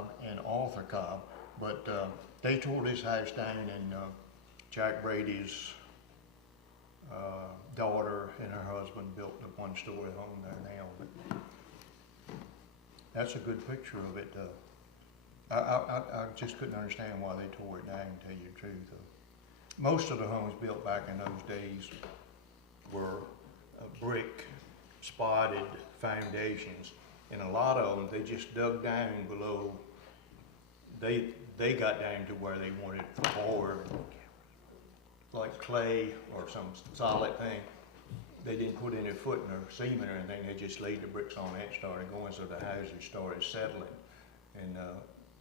Cobb and Arthur Cobb, but they tore this house down, and Jack Brady's daughter and her husband built a one-story home there now. But that's a good picture of it. I just couldn't understand why they tore it down, to tell you the truth. Most of the homes built back in those days were brick spotted foundations, and a lot of them they just dug down below. They got down to where they wanted poured, like clay or some solid thing. They didn't put any footing or cement or anything. They just laid the bricks on it and started going, so the houses started settling, and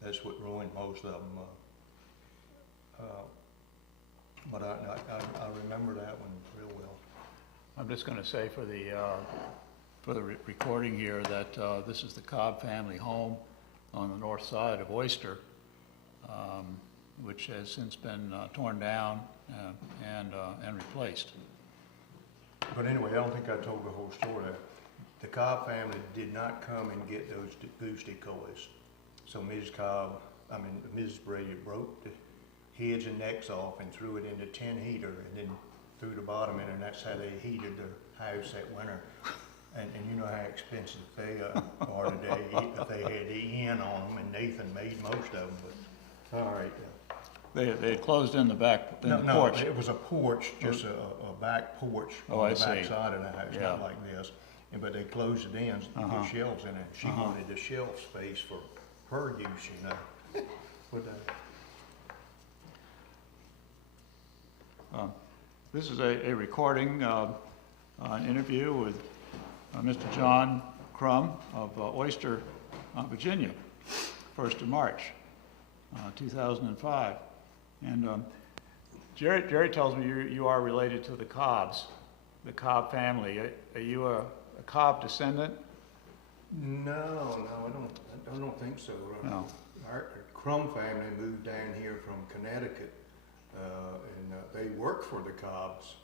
that's what ruined most of them. But I remember that one real well. I'm just going to say for the recording here that this is the Cobb family home on the north side of Oyster, which has since been torn down and replaced. But anyway, I don't think I told the whole story. The Cobb family did not come and get those goose decoys. So Mrs. Brady broke the heads and necks off and threw it in the tin heater, and then threw the bottom in, and that's how they heated their house that winter. And you know how expensive they are today. If they had the inn on them, and Nathan made most of them. But all right. They had closed in the back, the porch. No, it was a porch, just a back porch on the back side of the house, not like this. But they closed it in, put shelves in it. She wanted the shelf space for her use, you know. But, this is a recording, an interview with Mr. John Crumb of Oyster, Virginia, 1st of March, 2005. And Jerry tells me you are related to the Cobbs, the Cobb family. Are you a Cobb descendant? No, I don't think so. No. Our Crumb family moved down here from Connecticut, and they worked for the Cobbs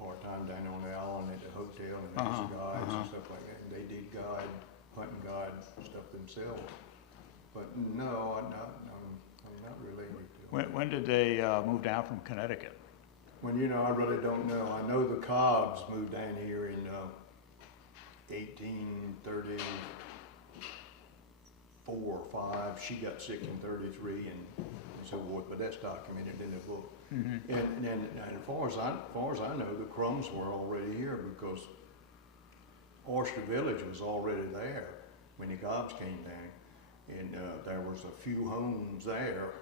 part-time down on the island at the hotel, and they was guides and stuff like that. And they did hunting guide stuff themselves. But no, I'm not related to them. When did they move down from Connecticut? Well, I really don't know. I know the Cobbs moved down here in 1834 or 5. She got sick in 33 and so forth, but that's documented in the book. Mm-hmm. And as far as I know, the Crumbs were already here, because Oyster Village was already there when the Cobbs came down, and there was a few homes there.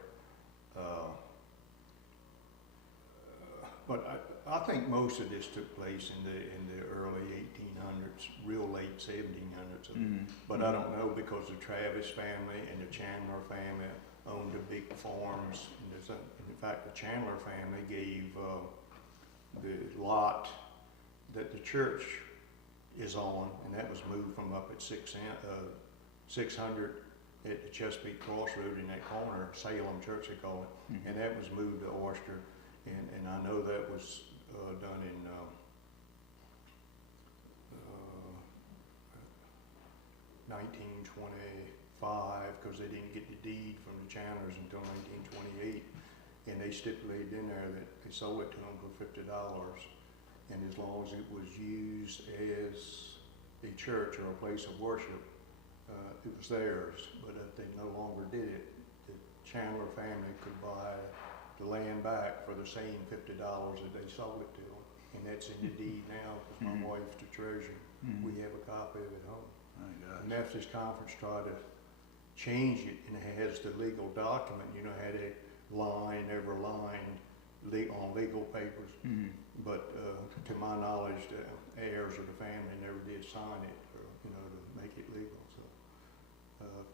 But I think most of this took place in the early 1800s, real late 1700s. Mm-hmm. But I don't know, because the Travis family and the Chandler family owned the big farms. And in fact, the Chandler family gave the lot that the church is on, and that was moved from up at 600 at the Chesapeake Crossroad in that corner, Salem Church they call it, mm-hmm. and that was moved to Oyster. And I know that was done in 1925, because they didn't get the deed from the Chandlers until 1928, and they stipulated in there that they sold it to them for $50, and as long as it was used as a church or a place of worship, it was theirs. But if they no longer did it, the Chandler family could buy the land back for the same $50 that they sold it to them, and that's in the deed now, because my wife's the treasurer. We have a copy of it at home. The Methodist Conference tried to change it, and it has the legal document, had a line, every line on legal papers, but to my knowledge, the heirs of the family never did sign it, or, to make it legal.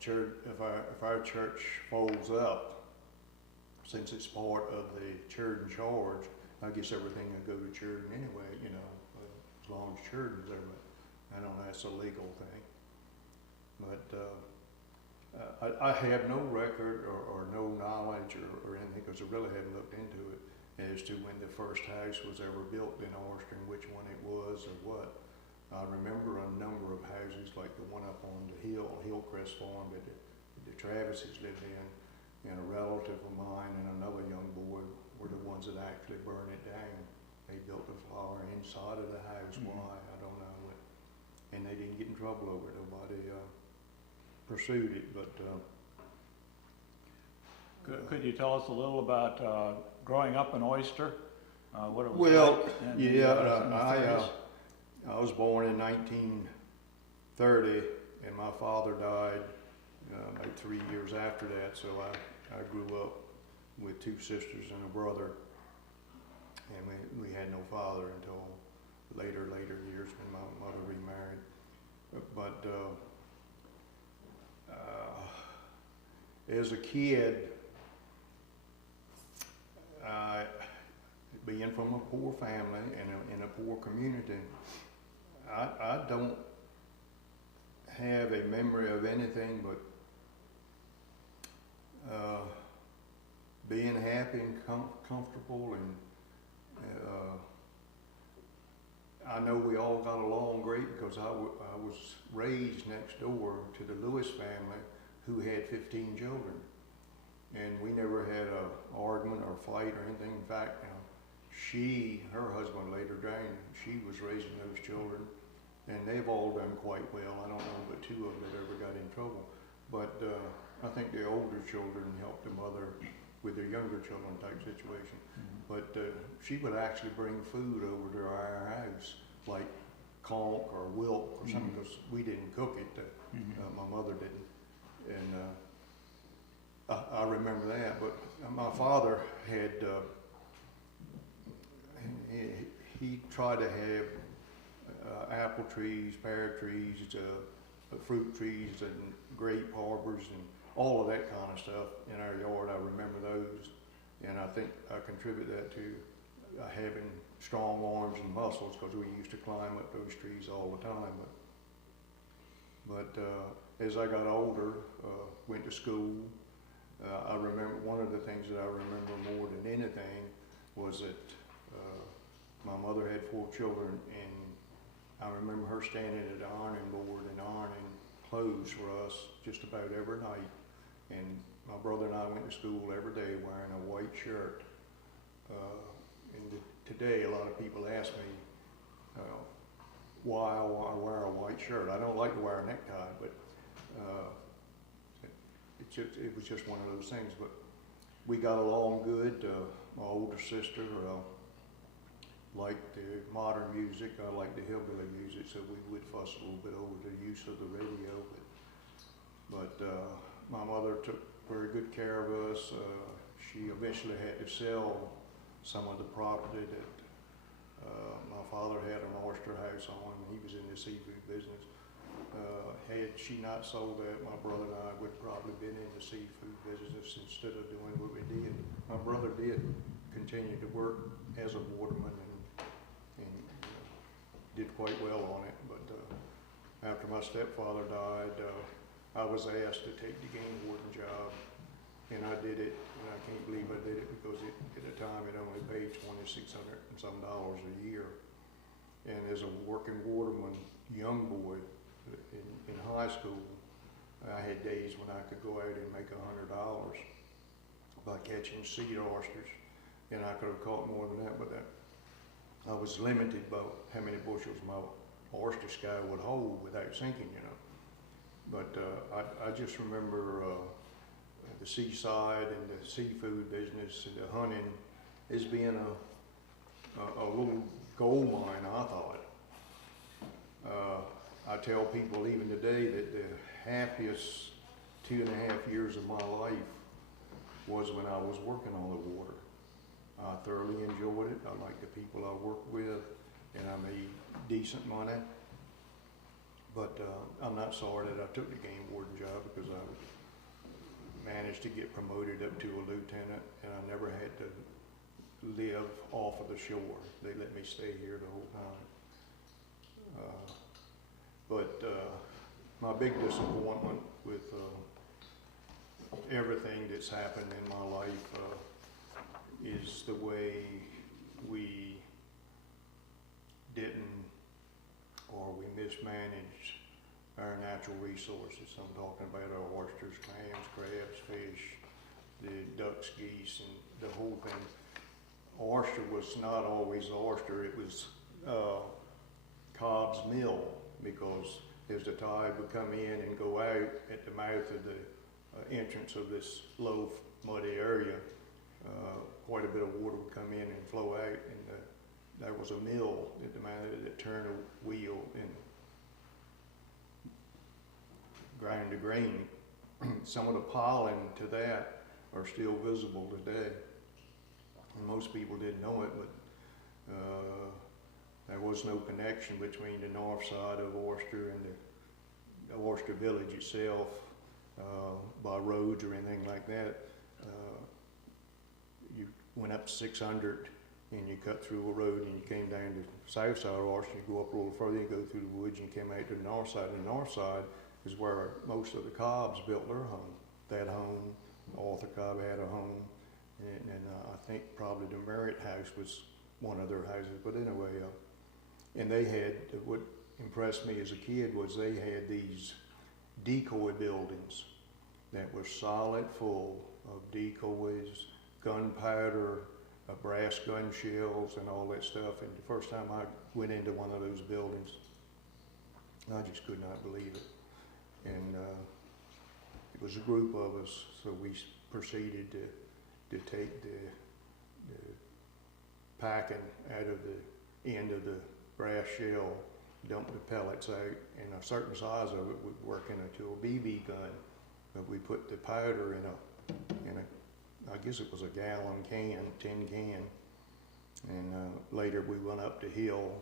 So if our church folds up, since it's part of the church in charge, I guess everything will go to church anyway, as long as church is there. But I don't know, that's a legal thing. But I have no record or no knowledge or anything, because I really haven't looked into it, as to when the first house was ever built in Oyster and which one it was or what. I remember a number of houses, like the one up on the hill, Hillcrest Farm, that the Travises lived in, and a relative of mine and another young boy were the ones that actually burned it down. They built a fire inside of the house. Mhm. Why, I don't know. And they didn't get in trouble over it. Nobody pursued it, but Could you tell us a little about growing up in Oyster? What it was well, like in the, yeah, in the I 30s? was born in 1930, and my father died about 3 years after that. So I grew up with two sisters and a brother, and we had no father until later years when my mother remarried. But as a kid, being from a poor family and in a poor community, I don't have a memory of anything but being happy and comfortable, and I know we all got along great because I was raised next door to the Lewis family, who had 15 children. And we never had an argument or fight or anything. In fact, her husband later drowned. She was raising those children, and they've all done quite well. I don't know but two of them that ever got in trouble. But I think the older children helped the mother with their younger children type situation. Mhm. But she would actually bring food over to our house, like conch or whelk or something, Mhm. because we didn't cook it. Mhm. My mother didn't. And I remember that. But my father had, he tried to have apple trees, pear trees, fruit trees, and grape harbors, and all of that kind of stuff in our yard. I remember those, and I think I contribute that to having strong arms and muscles, because we used to climb up those trees all the time. But as I got older, went to school, I remember one of the things that I remember more than anything was that my mother had 4 children, and I remember her standing at the ironing board and ironing clothes for us just about every night. And my brother and I went to school every day wearing a white shirt. Today, a lot of people ask me why I wear a white shirt. I don't like to wear a necktie, but it was just one of those things. But we got along good. My older sister liked the modern music. I liked the hillbilly music, so we would fuss a little bit over the use of the radio. But my mother took very good care of us. She eventually had to sell some of the property that my father had an oyster house on. He was in the seafood business. Had she not sold that, my brother and I would probably been in the seafood business instead of doing what we did. My brother did continue to work as a waterman and did quite well on it. But after my stepfather died, I was asked to take the game warden job, and I did it. And I can't believe I did it, because at the time it only paid $2,600 and some a year. And as a working waterman, young boy in high school, I had days when I could go out and make $100 by catching sea oysters, and I could have caught more than that, but I was limited by how many bushels my oyster sky would hold without sinking, But I just remember the seaside and the seafood business and the hunting as being a little gold mine, I thought. I tell people even today that the happiest 2.5 years of my life was when I was working on the water. I thoroughly enjoyed it. I liked the people I worked with, and I made decent money. But I'm not sorry that I took the game warden job, because I managed to get promoted up to a lieutenant, and I never had to live off of the shore. They let me stay here the whole time. But my big disappointment with everything that's happened in my life is the way we didn't, or we mismanaged our natural resources. I'm talking about our oysters, clams, crabs, fish, the ducks, geese, and the whole thing. Oyster was not always oyster, it was Cobb's mill, because as the tide would come in and go out at the mouth of the entrance of this low muddy area, quite a bit of water would come in and flow out, and there was a mill at the mouth that turned a wheel and grind the grain. Some of the piling to that are still visible today. And most people didn't know it, but there was no connection between the north side of Oyster and the Oyster village itself by roads or anything like that. You went up 600 and you cut through a road and you came down to the south side of Oyster, you go up a little further, you go through the woods and you came out to the north side. And the north side is where most of the Cobbs built their home. That home, Arthur Cobb had a home, and I think probably the Merritt house was one of their houses, but anyway, and they had, what impressed me as a kid was they had these decoy buildings that were solid full of decoys, gunpowder, brass gun shells and all that stuff. And the first time I went into one of those buildings, I just could not believe it. And it was a group of us, so we proceeded to take the packing out of the end of the brass shell, dump the pellets out, and a certain size of it would work into a BB gun. But we put the powder in a I guess it was a gallon can, tin can, and later we went up the hill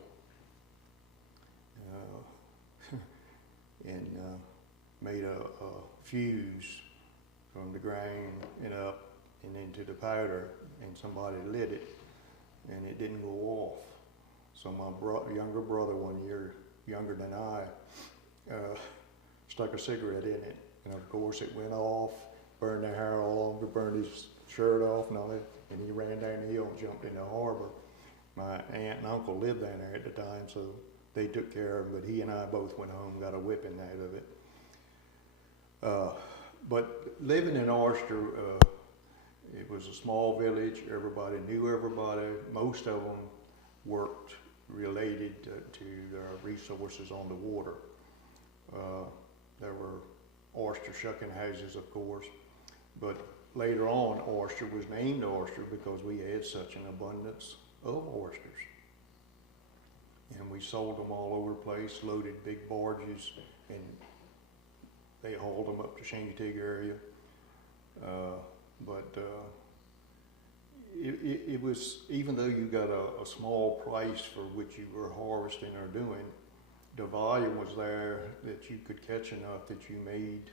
and made a fuse from the grain and up and into the powder, and somebody lit it and it didn't go off. So my younger brother, 1 year younger than I, stuck a cigarette in it, and of course it went off, burned the hair all over, burned his shirt off and all that, and he ran down the hill and jumped in the harbor. My aunt and uncle lived down there at the time, so they took care of him, but he and I both went home, got a whipping out of it. But living in Oyster, it was a small village, everybody knew everybody, most of them worked related to their resources on the water. There were oyster shucking houses, of course, but later on, Oyster was named Oyster because we had such an abundance of oysters. And we sold them all over the place, loaded big barges, and they hauled them up to Chincoteague area. It was, even though you got a small price for which you were harvesting or doing, the volume was there that you could catch enough that you made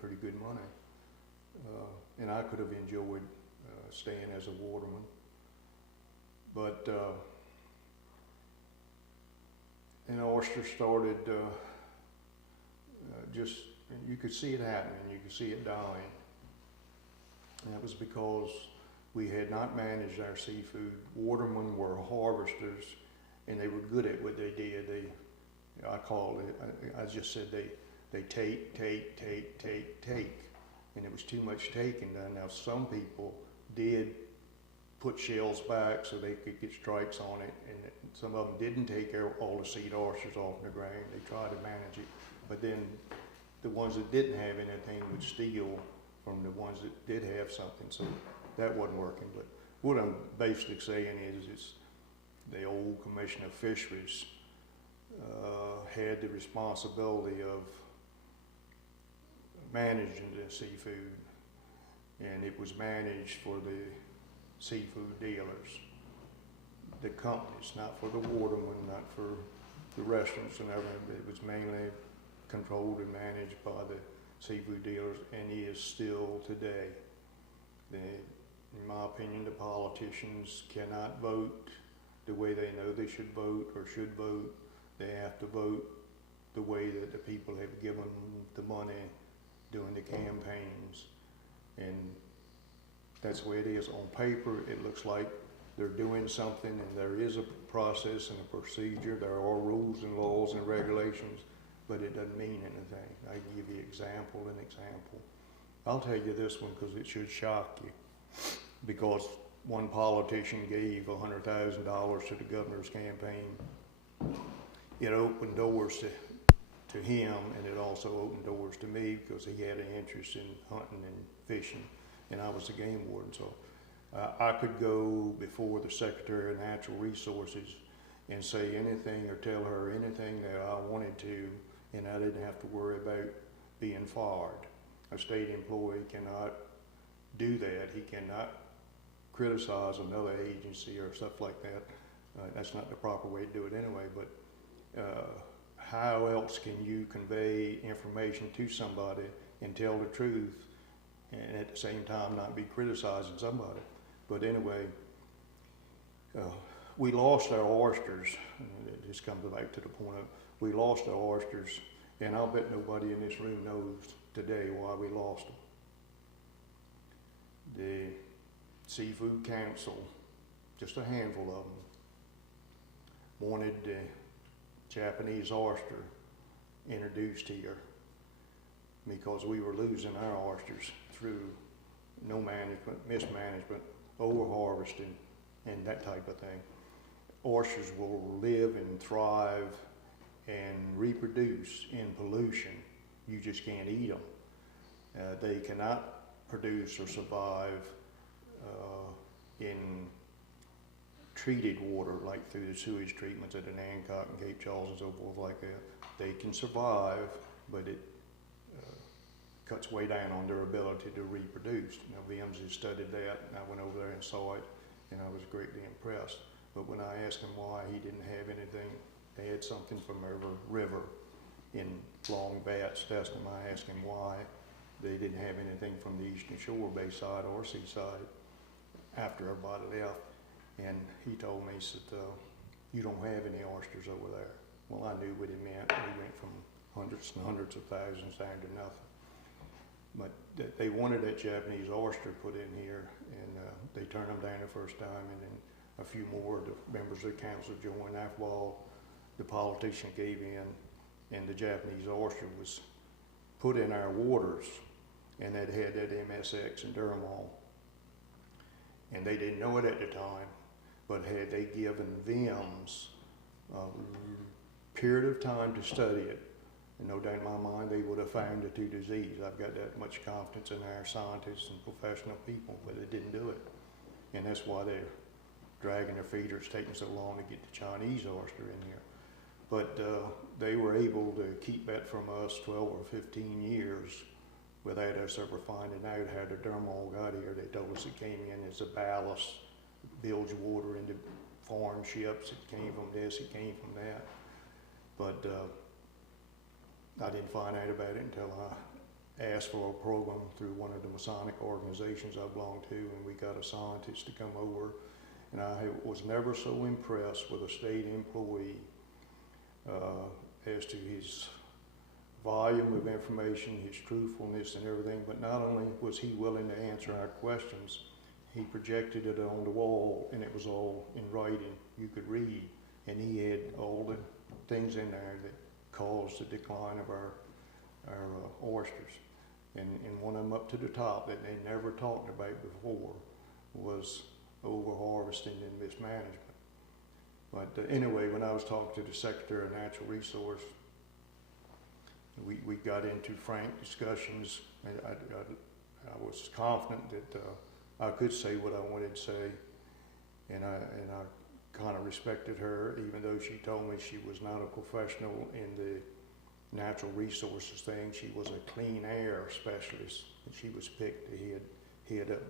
pretty good money. And I could have enjoyed staying as a waterman. But and Oyster started just, you could see it happening, you could see it dying. And that was because we had not managed our seafood. Watermen were harvesters, and they were good at what they did. I just said they take, and it was too much taking done. Now some people did put shells back so they could get stripes on it, and some of them didn't take all the seed oysters off the grain. They tried to manage it, but then the ones that didn't have anything would steal from the ones that did have something, so that wasn't working. But what I'm basically saying is the old Commissioner of Fisheries had the responsibility of managing the seafood, and it was managed for the seafood dealers, the companies, not for the watermen, not for the restaurants and everything, but it was mainly controlled and managed by the seafood dealers, and is still today. In my opinion, the politicians cannot vote the way they know they should vote or should vote. They have to vote the way that the people have given the money during the campaigns, and that's the way it is. On paper, it looks like they're doing something, and there is a process and a procedure. There are rules and laws and regulations, but it doesn't mean anything. I can give you example. I'll tell you this one because it should shock you. Because one politician gave $100,000 to the governor's campaign. It opened doors to him, and it also opened doors to me because he had an interest in hunting and fishing, and I was the game warden. So I could go before the Secretary of Natural Resources and say anything or tell her anything that I wanted to, and I didn't have to worry about being fired. A state employee cannot do that. He cannot criticize another agency or stuff like that. That's not the proper way to do it anyway, but how else can you convey information to somebody and tell the truth and at the same time not be criticizing somebody? But anyway, we lost our oysters. It just comes back to the point of we lost our oysters, and I'll bet nobody in this room knows today why we lost them. The Seafood Council, just a handful of them, wanted the Japanese oyster introduced here because we were losing our oysters through no management, mismanagement, overharvesting, and that type of thing. Oysters will live and thrive and reproduce in pollution. You just can't eat them. They cannot produce or survive in treated water, like through the sewage treatments at Nancock and Cape Charles and so forth like that. They can survive, but it cuts way down on their ability to reproduce. Now, VMs has studied that, and I went over there and saw it, and I was greatly impressed. But when I asked him why he didn't have anything, they had something from a river in long vats testing them. I asked him why they didn't have anything from the Eastern Shore, Bayside or Seaside, after everybody left. And he told me, he said, you don't have any oysters over there. Well, I knew what he meant. We went from hundreds and hundreds of thousands down to nothing. But they wanted that Japanese oyster put in here, and they turned them down the first time, and then a few more of the members of the council joined. After all, the politician gave in, and the Japanese oyster was put in our waters, and that had that MSX and Dermal. And they didn't know it at the time, but had they given VMs a period of time to study it, and no doubt in my mind they would have found the two disease. I've got that much confidence in our scientists and professional people, but they didn't do it. And that's why they're dragging their feet, or it's taking so long to get the Chinese oyster in here. But they were able to keep that from us 12 or 15 years without us ever finding out how the dermal got here. They told us it came in as a ballast, bilge water into foreign ships. It came from this, it came from that. But I didn't find out about it until I asked for a program through one of the Masonic organizations I belong to, and we got a scientist to come over. And I was never so impressed with a state employee as to his volume of information, his truthfulness and everything, but not only was he willing to answer our questions, he projected it on the wall, and it was all in writing. You could read, and he had all the things in there that caused the decline of our oysters. And one of them up to the top that they never talked about before was overharvesting and mismanagement. But anyway, when I was talking to the Secretary of Natural Resource, we got into frank discussions. I was confident that I could say what I wanted to say, and I kind of respected her, even though she told me she was not a professional in the natural resources thing. She was a clean air specialist, and she was picked to head up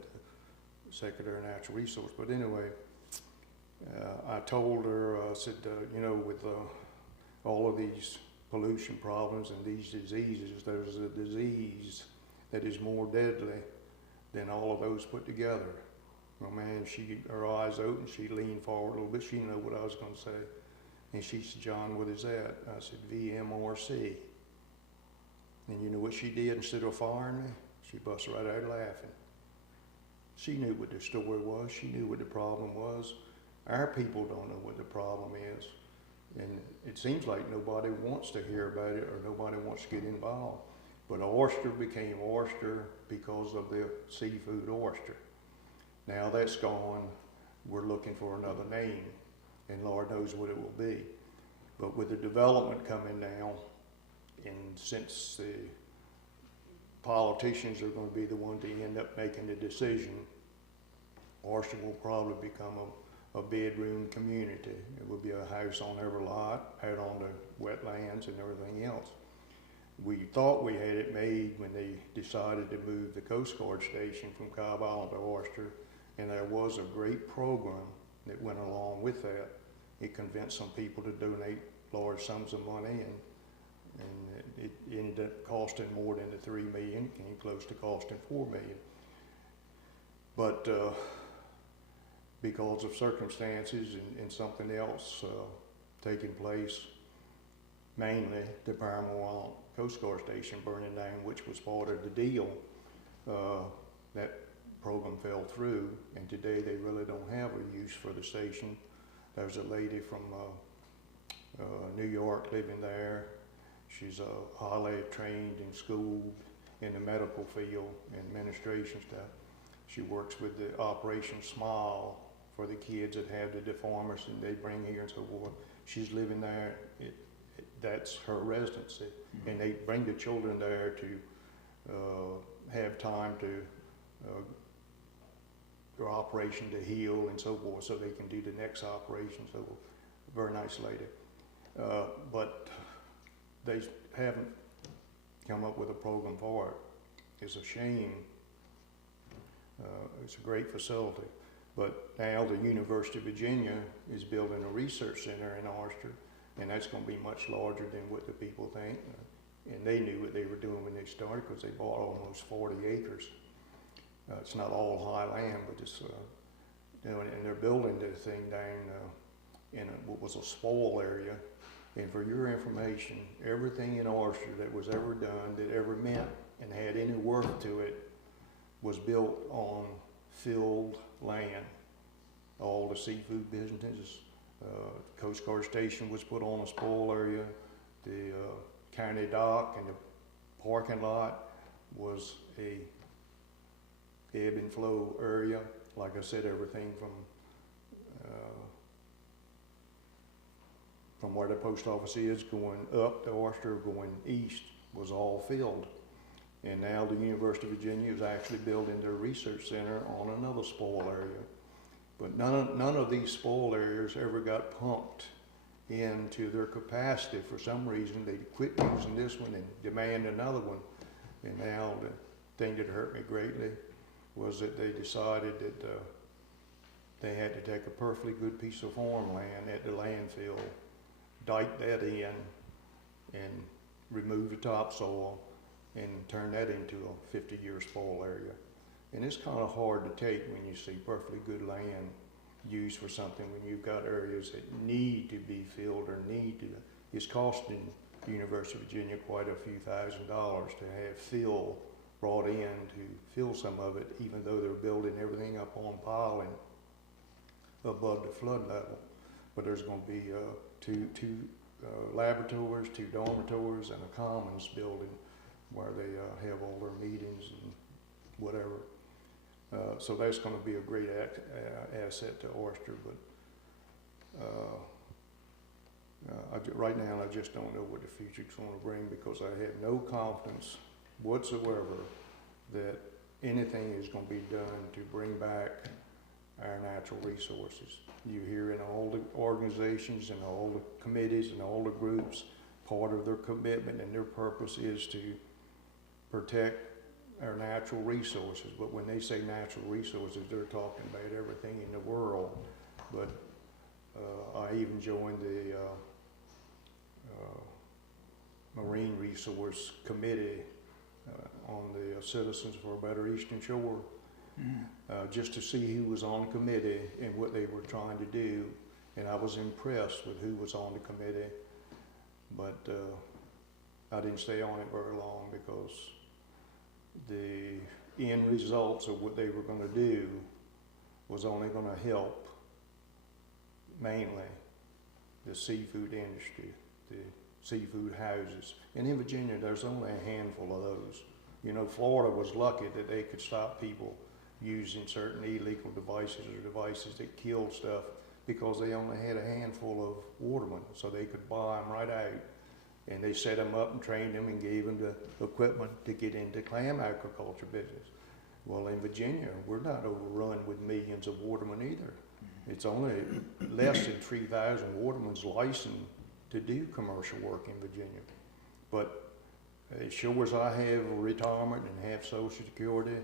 the Secretary of Natural Resource. But anyway, I told her, I said, you know, with all of these pollution problems and these diseases, there's a disease that is more deadly than all of those put together. Well, man, her eyes opened, she leaned forward a little bit, she didn't know what I was going to say. And she said, John, what is that? I said, VMRC. And you know what she did instead of firing me? She busted right out laughing. She knew what the story was, she knew what the problem was. Our people don't know what the problem is. And it seems like nobody wants to hear about it or nobody wants to get involved. But oyster became oyster because of the seafood oyster. Now that's gone, we're looking for another name, and Lord knows what it will be. But with the development coming now, and since the politicians are going to be the one to end up making the decision, oyster will probably become a bedroom community. It will be a house on every lot, out on the wetlands and everything else. We thought we had it made when they decided to move the Coast Guard station from Cobb Island to Oyster, and there was a great program that went along with that. It convinced some people to donate large sums of money, and it ended up costing more than the $3 million, came close to costing $4 million. But because of circumstances and something else taking place, mainly the Paramount Coast Guard station burning down, which was part of the deal, that program fell through, and today they really don't have a use for the station. There's a lady from New York living there. She's highly trained and schooled in the medical field and administration stuff. She works with the Operation Smile for the kids that have the deformities and they bring here and so forth. She's living there. That's her residency. Mm-hmm. And they bring the children there to have time to their operation to heal and so forth, so they can do the next operation. So very nice lady. But they haven't come up with a program for it. It's a shame. It's a great facility. But now the University of Virginia is building a research center in Oyster, and that's going to be much larger than what the people think. And they knew what they were doing when they started, because they bought almost 40 acres. It's not all high land, but it's, and they're building the thing down in what was a spoil area. And for your information, everything in Oyster that was ever done, that ever meant and had any worth to it, was built on filled land. All the seafood businesses, Coast Guard Station was put on a spoil area. The county dock and the parking lot was a ebb and flow area. Like I said, everything from where the post office is going up to Oyster, going east, was all filled. And now the University of Virginia is actually building their research center on another spoil area. But none of these spoil areas ever got pumped into their capacity. For some reason, they quit using this one and demand another one. And now the thing that hurt me greatly was that they decided that they had to take a perfectly good piece of farmland at the landfill, dike that in, and remove the topsoil, and turn that into a 50-year spoil area. And it's kind of hard to take when you see perfectly good land used for something when you've got areas that need to be filled or need to. It's costing the University of Virginia quite a few $1,000s to have fill brought in to fill some of it, even though they're building everything up on piling above the flood level. But there's going to be two laboratories, 2 dormitories, and a commons building where they have all their meetings and whatever. So that's going to be a great asset to Oyster, but right now I just don't know what the future's going to bring, because I have no confidence whatsoever that anything is going to be done to bring back our natural resources. You hear in all the organizations and all the committees and all the groups, part of their commitment and their purpose is to protect our natural resources. But when they say natural resources, they're talking about everything in the world. But I even joined the Marine Resource Committee on the Citizens for a Better Eastern Shore, just to see who was on the committee and what they were trying to do. And I was impressed with who was on the committee, but I didn't stay on it very long, because the end results of what they were going to do was only going to help mainly the seafood industry, the seafood houses. And in Virginia, there's only a handful of those. You know, Florida was lucky that they could stop people using certain illegal devices or devices that killed stuff because they only had a handful of watermen, so they could buy them right out. And they set them up and trained them and gave them the equipment to get into clam agriculture business. Well, in Virginia, we're not overrun with millions of watermen either. It's only less than 3,000 watermen's licensed to do commercial work in Virginia. But as sure as I have retirement and have Social Security,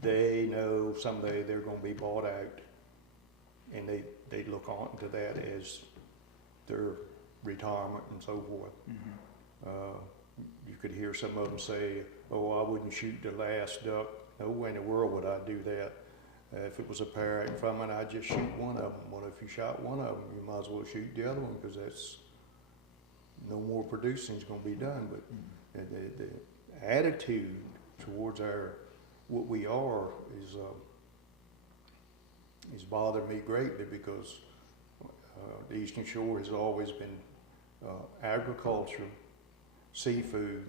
they know someday they're going to be bought out, and they look on to that as their retirement and so forth. You could hear some of them say, "Oh, I wouldn't shoot the last duck." No way in the world would I do that. If it was a pair out in front of me, I'd just shoot one of them. Well, if you shot one of them, you might as well shoot the other one, because that's no more producing is going to be done. But the attitude towards what we are is bothered me greatly, because the Eastern Shore has always been agriculture, seafood,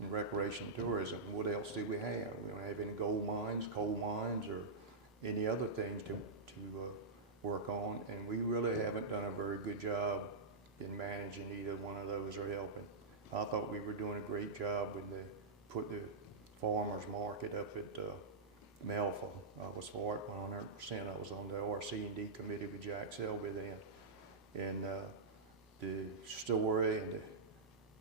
and recreation and tourism. What else do we have? We don't have any gold mines, coal mines, or any other things to work on, and we really haven't done a very good job in managing either one of those or helping. I thought we were doing a great job when they put the farmers market up at Melville. I was for it 100%. I was on the RC&D committee with Jack Selby then. And the story and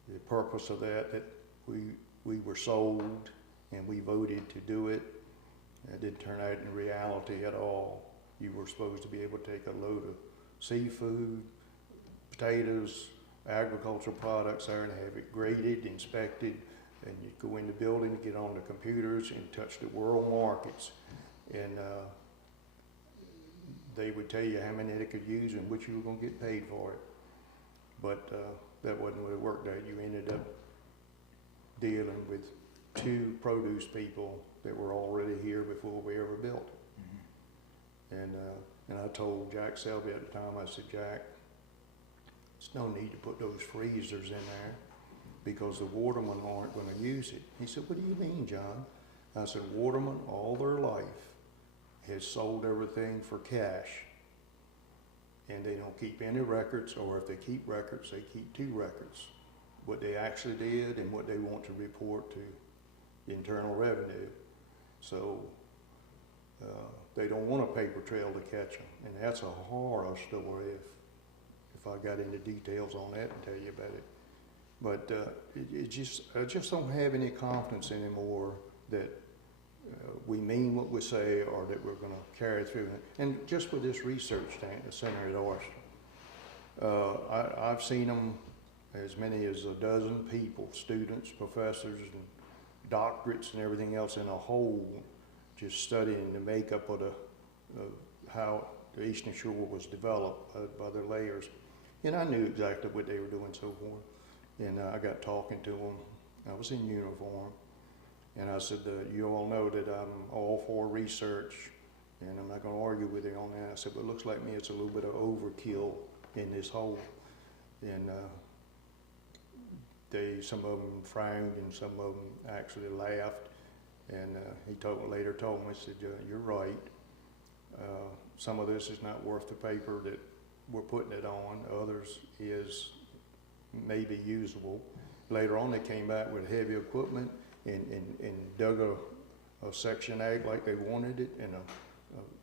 the purpose of that we were sold and we voted to do it. It didn't turn out in reality at all. You were supposed to be able to take a load of seafood, potatoes, agricultural products there and have it graded, inspected, and you'd go in the building, get on the computers and touch the world markets. And they would tell you how many they could use and what you were going to get paid for it. But that wasn't what it worked out. You ended up dealing with two produce people that were already here before we ever built. And I told Jack Selby at the time, I said, "Jack, there's no need to put those freezers in there because the watermen aren't going to use it." He said, "What do you mean, John?" I said, "Watermen all their life has sold everything for cash, and they don't keep any records, or if they keep records, they keep two records, what they actually did and what they want to report to the Internal Revenue. So they don't want a paper trail to catch them, and that's a horror story if I got into details on that and tell you about it. But I just don't have any confidence anymore that we mean what we say, or that we're going to carry through. And just with this research center at Oyster, I've seen them, as many as a dozen people, students, professors, and doctorates and everything else in a whole, just studying the makeup of how the Eastern Shore was developed by the layers. And I knew exactly what they were doing, so forth. And I got talking to them. I was in uniform. And I said, "You all know that I'm all for research, and I'm not going to argue with you on that." I said, "But it looks like me it's a little bit of overkill in this hole." And some of them frowned and some of them actually laughed. And he later told me, he said, "You're right. Some of this is not worth the paper that we're putting it on. Others is maybe usable." Later on, they came back with heavy equipment and dug a section out like they wanted it, and a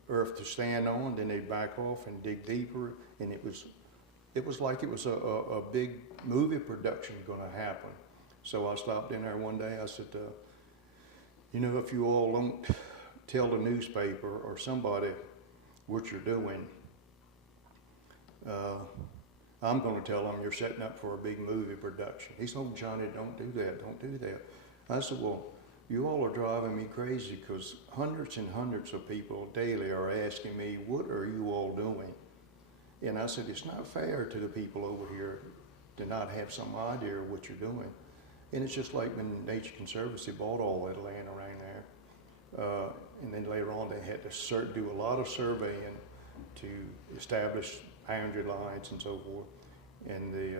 earth to stand on. Then they'd back off and dig deeper, and it was like it was a big movie production going to happen. So I stopped in there one day. I said, "If you all don't tell the newspaper or somebody what you're doing, I'm going to tell them you're setting up for a big movie production." He said, "Oh, Johnny, don't do that, don't do that." I said, "Well, you all are driving me crazy, because hundreds and hundreds of people daily are asking me, what are you all doing?" And I said, "It's not fair to the people over here to not have some idea of what you're doing." And it's just like when Nature Conservancy bought all that land around there. And then later on, they had to do a lot of surveying to establish boundary lines and so forth. and the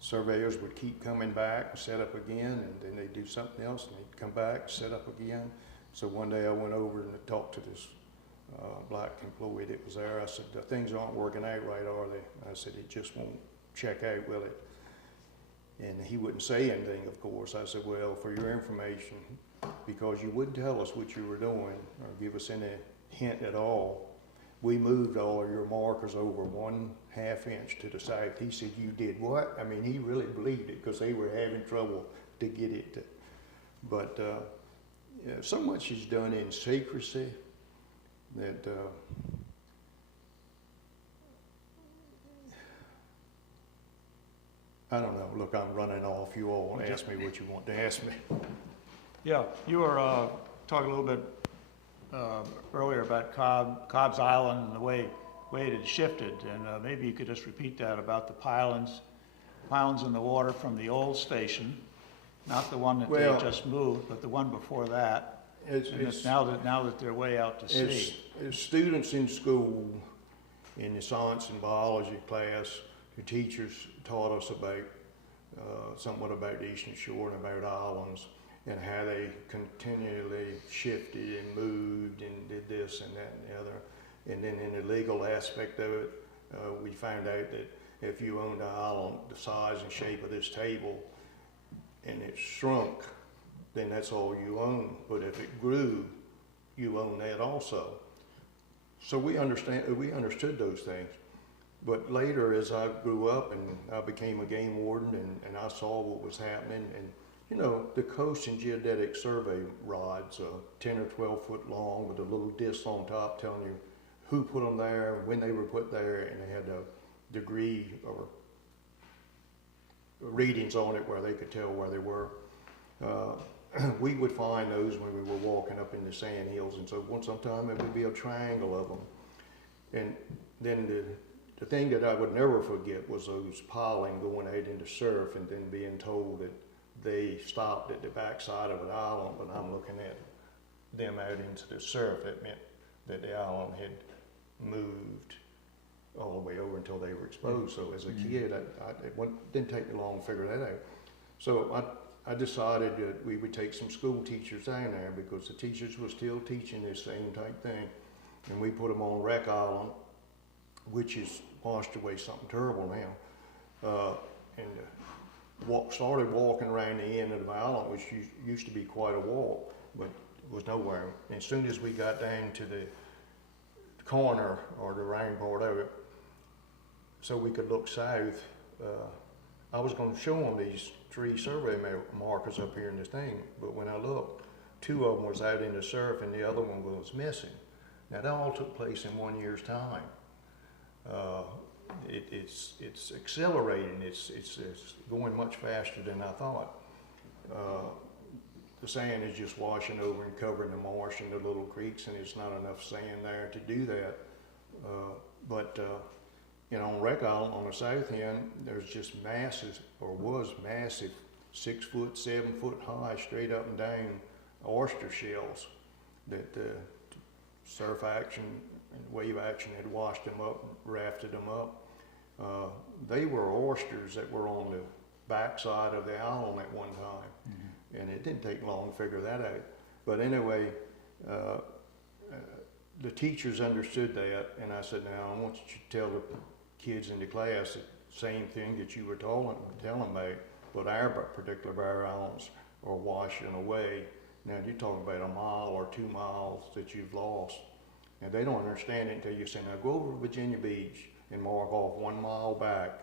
surveyors would keep coming back, set up again, and then they'd do something else, and they'd come back, set up again. So one day I went over and talked to this black employee that was there. I said, the things aren't working out right, are they? I said, it just won't check out, will it? And he wouldn't say anything, of course. I said, well, for your information, because you wouldn't tell us what you were doing or give us any hint at all, we moved all of your markers over 1/2 inch to the south. He said, you did what? I mean, he really believed it because they were having trouble to get it to, but you know, so much is done in secrecy that I don't know. Look, I'm running off. You all want to ask me what you want to ask me. Yeah, you were talking a little bit earlier about Cobb's Island and the way it had shifted, and maybe you could just repeat that about the pylons in the water from the old station, not the one that they just moved, but the one before that. It's now that they're way out to sea. As students in school, in the science and biology class, the teachers taught us about somewhat about the Eastern Shore and about islands, and how they continually shifted and moved and did this and that and the other. And then in the legal aspect of it, we found out that if you owned an island the size and shape of this table and it shrunk, then that's all you own. But if it grew, you own that also. So we understood those things. But later, as I grew up and I became a game warden and I saw what was happening, and you know, the Coast and Geodetic Survey rods, 10 or 12 foot long with a little disc on top telling you who put them there, when they were put there, and they had a degree or readings on it where they could tell where they were. We would find those when we were walking up in the sand hills, and so sometime it would be a triangle of them. And then the thing that I would never forget was those piling going out into surf and then being told that they stopped at the backside of an island, but I'm looking at them out into the surf. That meant that the island had moved all the way over until they were exposed. So as a kid, it didn't take me long to figure that out. So I decided that we would take some school teachers down there because the teachers were still teaching this same type thing. And we put them on Wreck Island, which is washed away something terrible now. Started walking around the end of the island, which used to be quite a walk, but was nowhere. And as soon as we got down to the corner or the round part of it, so we could look south, I was going to show them these 3 survey markers up here in this thing, but when I looked, 2 of them was out in the surf and the other one was missing. Now that all took place in 1 year's time. It's accelerating. It's going much faster than I thought. The sand is just washing over and covering the marsh and the little creeks, and it's not enough sand there to do that. You know, on Wreck Island on the south end, there's just was massive 6 foot, 7 foot high, straight up and down oyster shells that surf action and wave action had washed them up, rafted them up. They were oysters that were on the backside of the island at one time, and it didn't take long to figure that out. But anyway, the teachers understood that, and I said, now I want you to tell the kids in the class the same thing that you were telling about, but our particular barrier islands are washing away. Now you're talking about a mile or 2 miles that you've lost. And they don't understand it until you say, now go over to Virginia Beach and mark off 1 mile back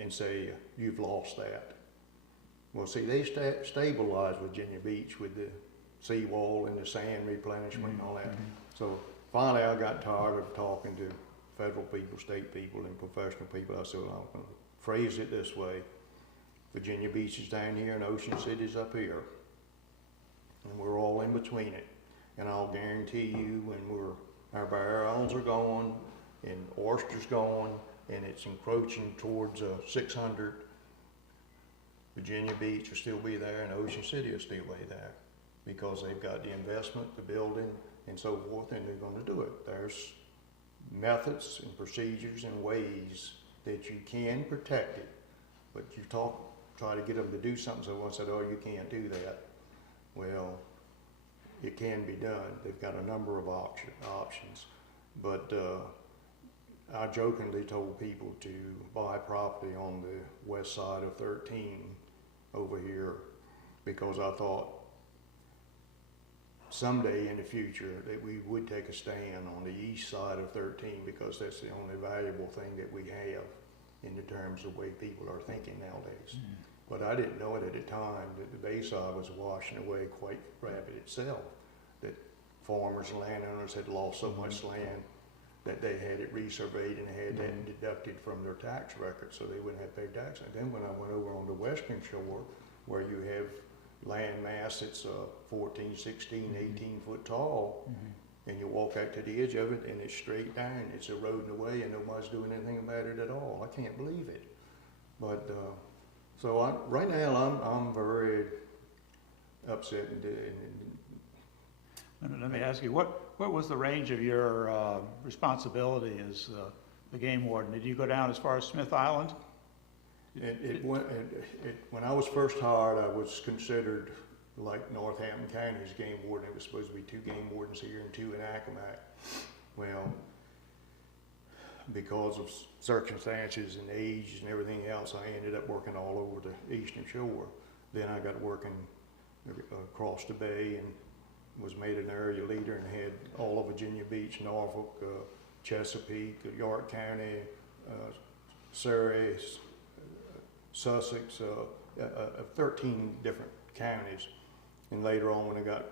and say, you've lost that. Well, see, they stabilized Virginia Beach with the seawall and the sand replenishment and all that. So finally I got tired of talking to federal people, state people, and professional people. I said, well, I'm going to phrase it this way. Virginia Beach is down here and Ocean City's up here. And we're all in between it. And I'll guarantee you when our barrier islands are gone and oyster's gone and it's encroaching towards 600, Virginia Beach will still be there and Ocean City will still be there because they've got the investment, the building, and so forth, and they're going to do it. There's methods and procedures and ways that you can protect it, but you try to get them to do something, so one said, oh, you can't do that. Well, it can be done. They've got a number of options, but I jokingly told people to buy property on the west side of 13 over here, because I thought someday in the future that we would take a stand on the east side of 13, because that's the only valuable thing that we have in the terms of the way people are thinking nowadays. But I didn't know it at the time that the Bayside was washing away quite rapid itself, that farmers and landowners had lost so much land that they had it resurveyed and had that deducted from their tax records, so they wouldn't have to pay tax. And then when I went over on the western shore, where you have land mass that's 14, 16, 18 foot tall, and you walk out to the edge of it and it's straight down, it's eroding away and nobody's doing anything about it at all. I can't believe it. But so right now I'm very upset. Let me ask you, what was the range of your responsibility as the game warden? Did you go down as far as Smith Island? When I was first hired, I was considered like Northampton County's game warden. It was supposed to be 2 game wardens here and 2 in Accomack. Well, because of circumstances and age and everything else, I ended up working all over the eastern shore. Then I got working across the bay and was made an area leader and had all of Virginia Beach, Norfolk, Chesapeake, York County, Surrey, Sussex, 13 different counties. And later on, when I got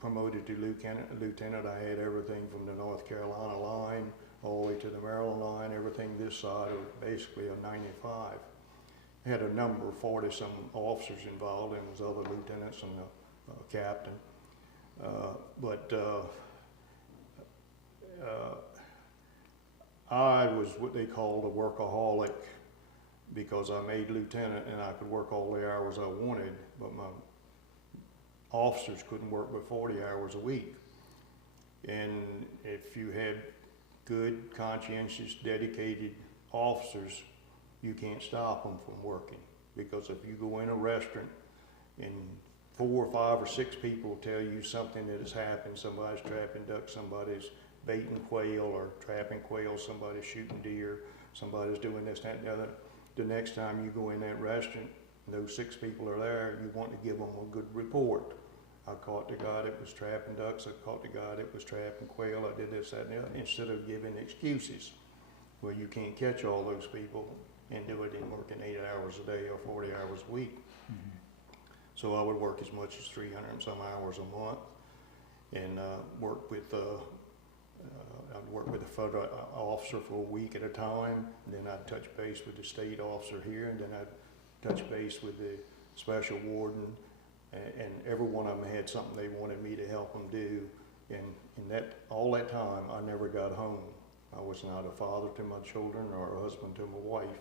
promoted to lieutenant, I had everything from the North Carolina line all the way to the Maryland line, everything this side of basically a 95. I had a number of 40-some officers involved, and was other lieutenants and a captain. I was what they called a workaholic, because I made lieutenant and I could work all the hours I wanted, but my officers couldn't work but 40 hours a week. And if you had good, conscientious, dedicated officers, you can't stop them from working. Because if you go in a restaurant and 4 or 5 or 6 people tell you something that has happened, somebody's trapping ducks, somebody's baiting quail or trapping quail, somebody's shooting deer, somebody's doing this, that, and the other, the next time you go in that restaurant and those 6 people are there, you want to give them a good report. I caught the guy that was trapping ducks, I caught the guy that was trapping quail, I did this, that, and the other, instead of giving excuses. Well, you can't catch all those people and do it in working 8 hours a day or 40 hours a week. So I would work as much as 300 and some hours a month, and work with I'd work with a federal officer for a week at a time, and then I'd touch base with the state officer here, and then I'd touch base with the special warden, and every one of them had something they wanted me to help them do. And in all that time, I never got home. I was not a father to my children or a husband to my wife.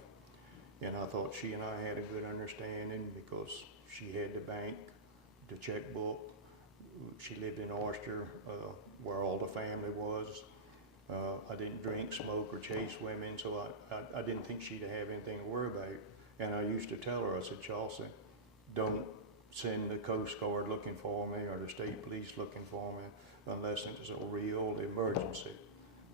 And I thought she and I had a good understanding, because she had the bank, the checkbook. She lived in Oyster, where all the family was. I didn't drink, smoke, or chase women, so I didn't think she'd have anything to worry about. And I used to tell her, I said, Chelsea, don't send the Coast Guard looking for me or the state police looking for me unless it's a real emergency.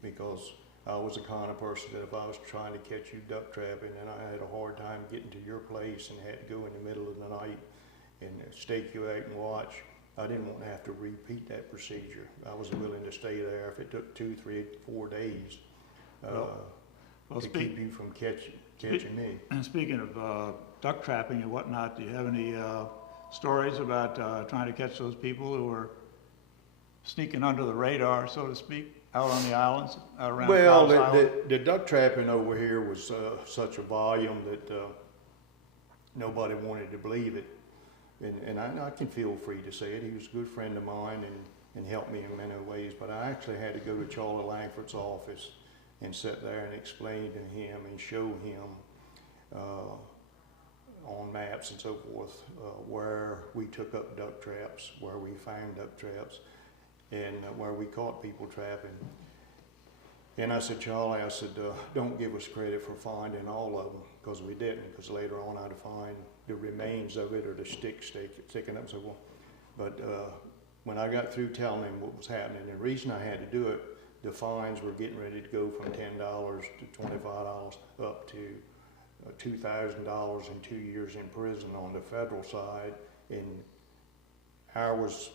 Because I was the kind of person that if I was trying to catch you duck trapping and I had a hard time getting to your place and had to go in the middle of the night and stake you out and watch, I didn't want to have to repeat that procedure. I was willing to stay there if it took 2, 3, 4 days to keep you from catching me. And speaking of duck trapping and whatnot, do you have any stories about trying to catch those people who are sneaking under the radar, so to speak, out on the islands around Cobb's Island? The duck trapping over here was such a volume that nobody wanted to believe it. And I can feel free to say it. He was a good friend of mine and helped me in many ways, but I actually had to go to Charlie Langford's office and sit there and explain to him and show him on maps and so forth where we took up duck traps, where we found duck traps, and where we caught people trapping. And I said, Charlie, I said, don't give us credit for finding all of them, because we didn't, because later on I'd find the remains of it or the sticking up. So, well, but when I got through telling him what was happening, the reason I had to do it, the fines were getting ready to go from $10 to $25 up to $2,000 and 2 years in prison on the federal side, and ours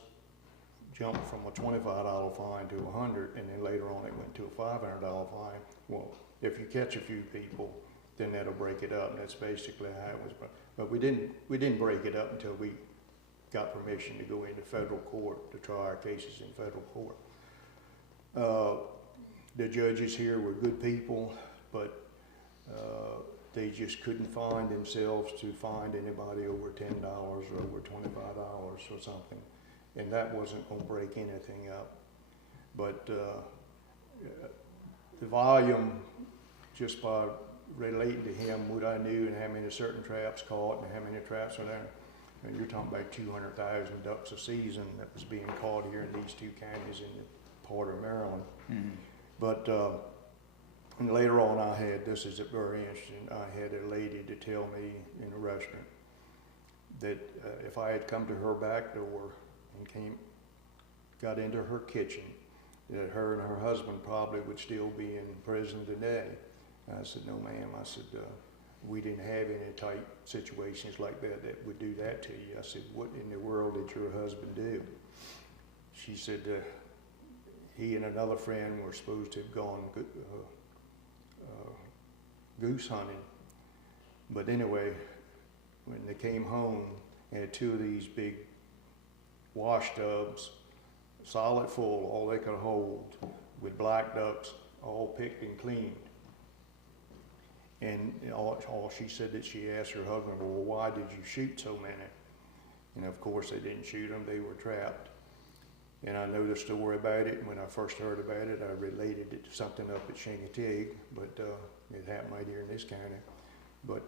jumped from a $25 fine to $100, and then later on it went to a $500 fine. Well, if you catch a few people, then that'll break it up, and that's basically how it was. But we didn't break it up until we got permission to go into federal court to try our cases in federal court. The judges here were good people, but they just couldn't find themselves to find anybody over $10 or over $25 or something. And that wasn't going to break anything up. But the volume, just by relating to him, what I knew and how many certain traps caught and how many traps are there, and you're talking about 200,000 ducks a season that was being caught here in these two counties in the part of Maryland. Mm-hmm. But and later on I had, this is very interesting, I had a lady to tell me in a restaurant that if I had come to her back door and got into her kitchen, that her and her husband probably would still be in prison today. I said, no ma'am, I said, we didn't have any type situations like that that would do that to you. I said, what in the world did your husband do? She said, he and another friend were supposed to have gone goose hunting. But anyway, when they came home, they had two of these big wash tubs, solid full, all they could hold, with black ducks, all picked and cleaned. And all she said that she asked her husband, well, why did you shoot so many? And of course they didn't shoot them, they were trapped. And I know the story about it. When I first heard about it, I related it to something up at Chincoteague, but it happened right here in this county. But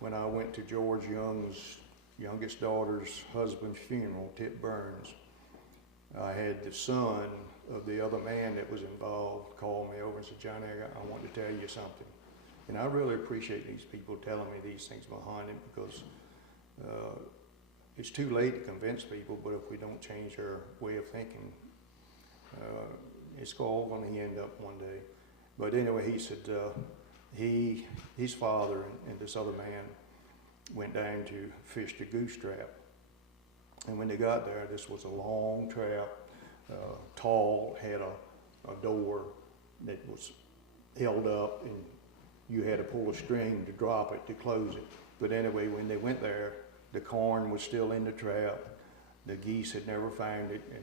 when I went to George Young's youngest daughter's husband's funeral, Tip Burns, I had the son of the other man that was involved call me over and said, Johnny, I want to tell you something. And I really appreciate these people telling me these things behind it, because it's too late to convince people, but if we don't change our way of thinking, it's all going to end up one day. But anyway, he said his father and this other man went down to fish the goose trap. And when they got there, this was a long trap, tall, had a door that was held up, and you had to pull a string to drop it to close it. But anyway, when they went there, the corn was still in the trap. The geese had never found it, and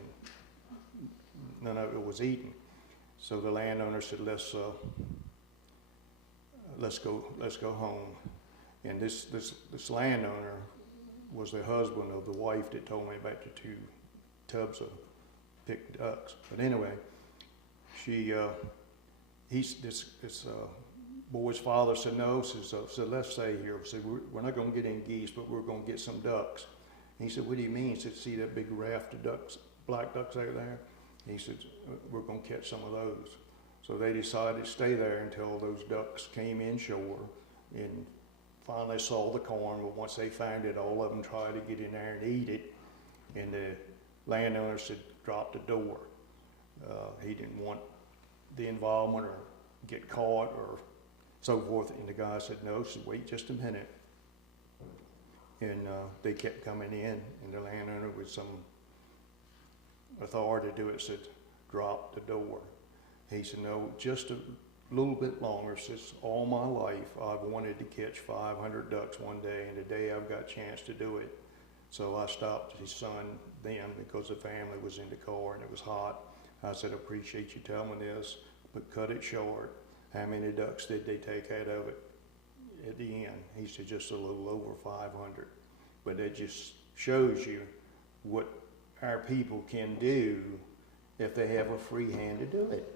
none of it was eaten. So the landowner said, let's go home. And this landowner was the husband of the wife that told me about the two tubs of picked ducks. But anyway, this boy's father said, no, said let's stay here. Said, we're not going to get any geese, but we're going to get some ducks. And he said, what do you mean? He said, see that big raft of ducks, black ducks out there? And he said, we're going to catch some of those. So they decided to stay there until those ducks came inshore, and finally saw the corn. But once they found it, all of them tried to get in there and eat it. And the landowner said, drop the door. He didn't want the involvement or get caught or so forth. And the guy said, no, said, wait just a minute. And they kept coming in, and the landowner with some authority to do it said, drop the door. He said, no, just a little bit longer. Since all my life I've wanted to catch 500 ducks one day, and today I've got a chance to do it. So I stopped his son then, because the family was in the car and it was hot. I said, I appreciate you telling me this, but cut it short. How many ducks did they take out of it at the end? He said, just a little over 500. But that just shows you what our people can do if they have a free hand to do it.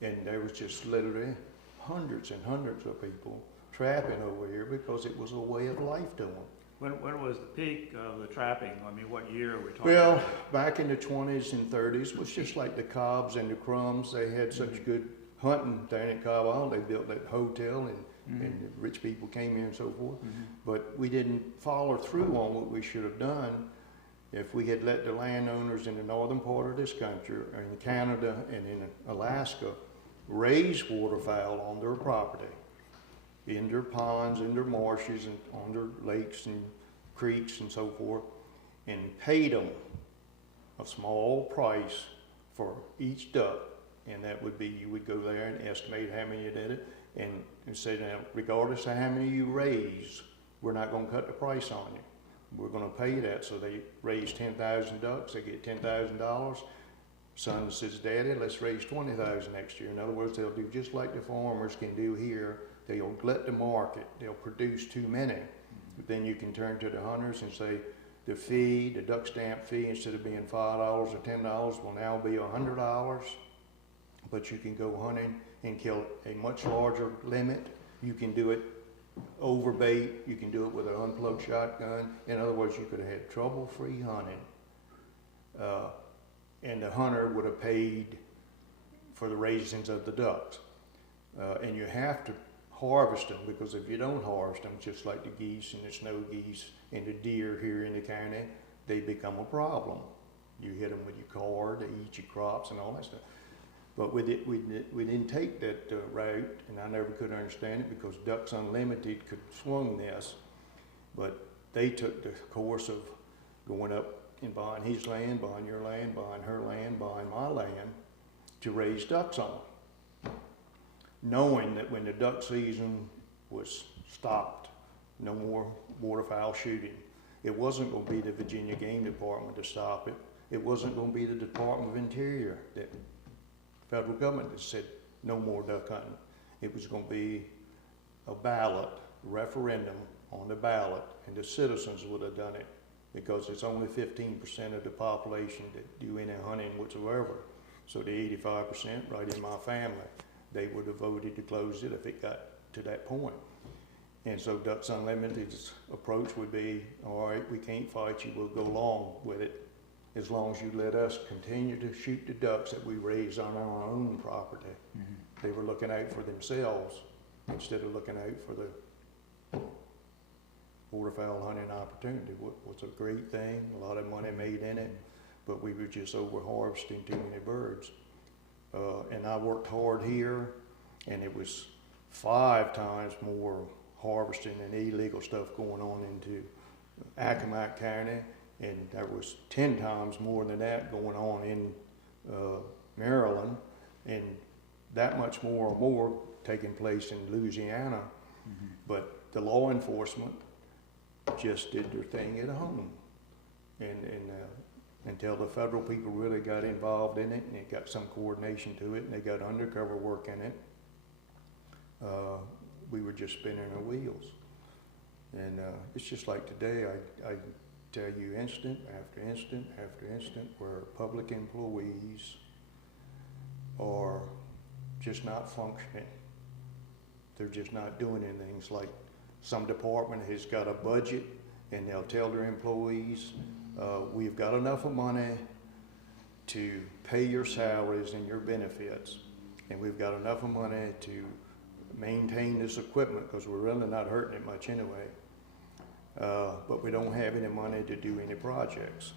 And there was just literally hundreds and hundreds of people trapping over here because it was a way of life to them. When was the peak of the trapping? I mean, what year are we talking Well, about? back in the 20s and 30s, it was just like the Cobbs and the Crumbs. They had such good hunting down at Cobb Island. They built that hotel and the rich people came here and so forth. But we didn't follow through on what we should have done. If we had let the landowners in the northern part of this country, or in Canada and in Alaska, raise waterfowl on their property, in their ponds, in their marshes, and on their lakes and creeks and so forth, and paid them a small price for each duck, and that would be, you would go there and estimate how many you did it, and say, now, regardless of how many you raise, we're not gonna cut the price on you. We're gonna pay that. So they raise 10,000 ducks, they get $10,000. Son says, Daddy, let's raise 20,000 next year. In other words, they'll do just like the farmers can do here. They'll let the market, they'll produce too many. But then you can turn to the hunters and say, the fee, the duck stamp fee, instead of being $5 or $10, will now be $100. But you can go hunting and kill a much larger limit. You can do it over bait. You can do it with an unplugged shotgun. In other words, you could have had trouble-free hunting. And the hunter would have paid for the raisins of the ducks. And you have to harvest them, because if you don't harvest them, just like the geese and the snow geese and the deer here in the county, they become a problem. You hit them with your car, they eat your crops and all that stuff. But we didn't take that route, and I never could understand it, because Ducks Unlimited could swing this, but they took the course of going up and buying his land, buying your land, buying her land, buying my land to raise ducks on, knowing that when the duck season was stopped, no more waterfowl shooting. It wasn't going to be the Virginia Game Department to stop it. It wasn't going to be the Department of Interior, that federal government, that said no more duck hunting. It was going to be a ballot, referendum on the ballot, and the citizens would have done it, because it's only 15% of the population that do any hunting whatsoever. So the 85%, right in my family, they would have voted to close it if it got to that point. And so Ducks Unlimited's approach would be, all right, we can't fight you, we'll go along with it, as long as you let us continue to shoot the ducks that we raise on our own property. They were looking out for themselves instead of looking out for the waterfowl hunting opportunity. Was a great thing, a lot of money made in it, but we were just over harvesting too many birds. And I worked hard here, and it was 5 times more harvesting and illegal stuff going on into Accomack County, and there was 10 times more than that going on in Maryland, and that much more or more taking place in Louisiana. But the law enforcement just did their thing at home, and until the federal people really got involved in it, and it got some coordination to it, and they got undercover work in it, we were just spinning our wheels. And it's just like today, I tell you instant after instant after instant where public employees are just not functioning. They're just not doing anything. It's like some department has got a budget, and they'll tell their employees, we've got enough of money to pay your salaries and your benefits, and we've got enough of money to maintain this equipment, because we're really not hurting it much anyway. But we don't have any money to do any projects.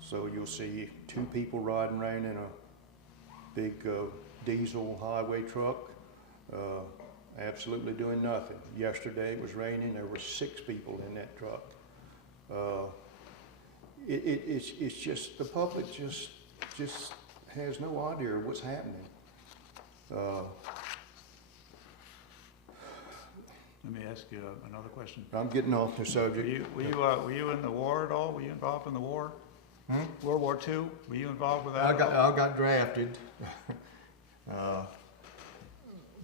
So you'll see 2 people riding around in a big diesel highway truck, absolutely doing nothing. Yesterday it was raining, there were 6 people in that truck. It's just, the public just has no idea what's happening. Let me ask you another question. I'm getting off the subject. Were you in the war at all? Were you involved in the war? World War II? Were you involved with that? I got drafted.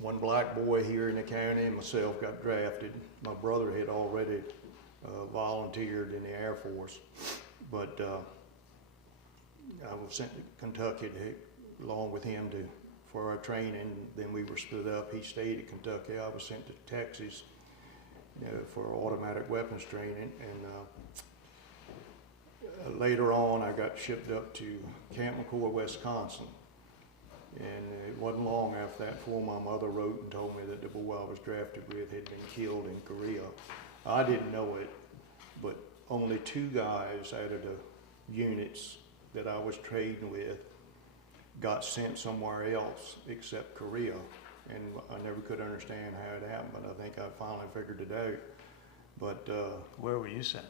One black boy here in the county and myself got drafted. My brother had already volunteered in the Air Force, but I was sent to Kentucky along with him for our training. Then we were split up. He stayed at Kentucky. I was sent to Texas for automatic weapons training. And later on, I got shipped up to Camp McCoy, Wisconsin. And it wasn't long after left that before my mother wrote and told me that the boy I was drafted with had been killed in Korea. I didn't know it, but only 2 guys out of the units that I was trading with got sent somewhere else except Korea. And I never could understand how it happened, but I think I finally figured it out. But Where were you sent?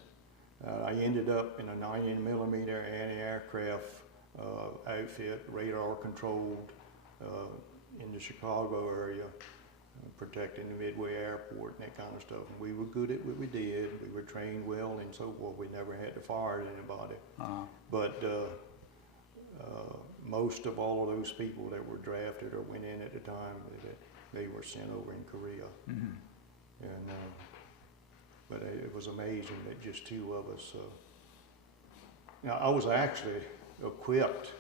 I ended up in a 90mm anti-aircraft outfit, radar controlled, in the Chicago area, protecting the Midway Airport and that kind of stuff. And we were good at what we did. We were trained well and so forth. We never had to fire at anybody. But most of all of those people that were drafted or went in at the time, they were sent over in Korea. And but it was amazing that just 2 of us. Now I was actually equipped.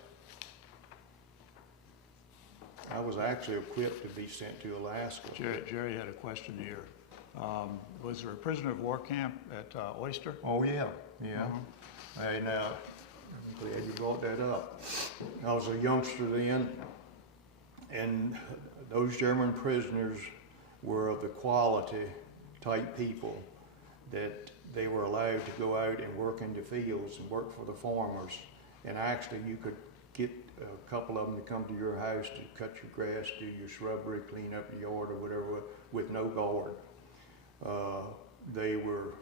To be sent to Alaska. Jerry had a question here. Was there a prisoner of war camp at Oyster? Oh yeah, yeah. And I'm glad you brought that up. I was a youngster then, and those German prisoners were of the quality type people that they were allowed to go out and work in the fields and work for the farmers. And actually you could get a couple of them to come to your house to cut your grass, do your shrubbery, clean up the yard or whatever with no guard. They were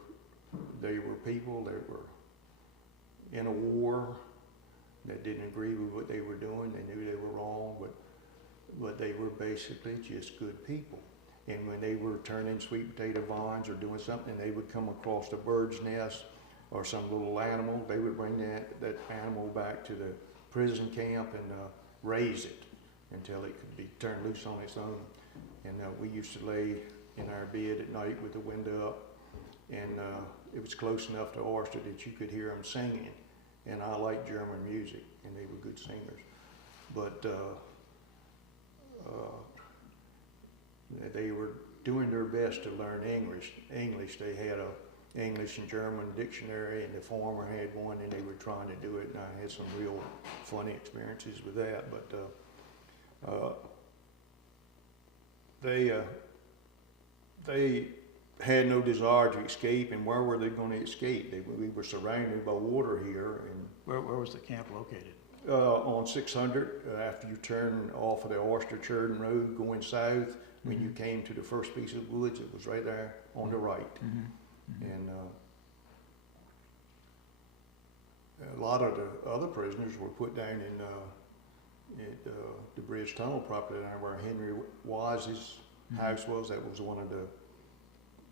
people that were in a war that didn't agree with what they were doing. They knew they were wrong, but they were basically just good people. And when they were turning sweet potato vines or doing something, they would come across a bird's nest or some little animal. They would bring that animal back to the prison camp and raise it until it could be turned loose on its own. And we used to lay in our bed at night with the window up, and it was close enough to Oyster that you could hear them singing. And I liked German music, and they were good singers. But they were doing their best to learn English. They had a English and German dictionary, and the former had one, and they were trying to do it, and I had some real funny experiences with that. But they had no desire to escape, and where were they going to escape? We were surrounded by water here. And Where was the camp located? On 600, after you turn off of the Oyster-Churden Road going south, when you came to the first piece of woods, it was right there on the right. And a lot of the other prisoners were put down in the bridge tunnel property down where Henry Wise's house was. That was one of the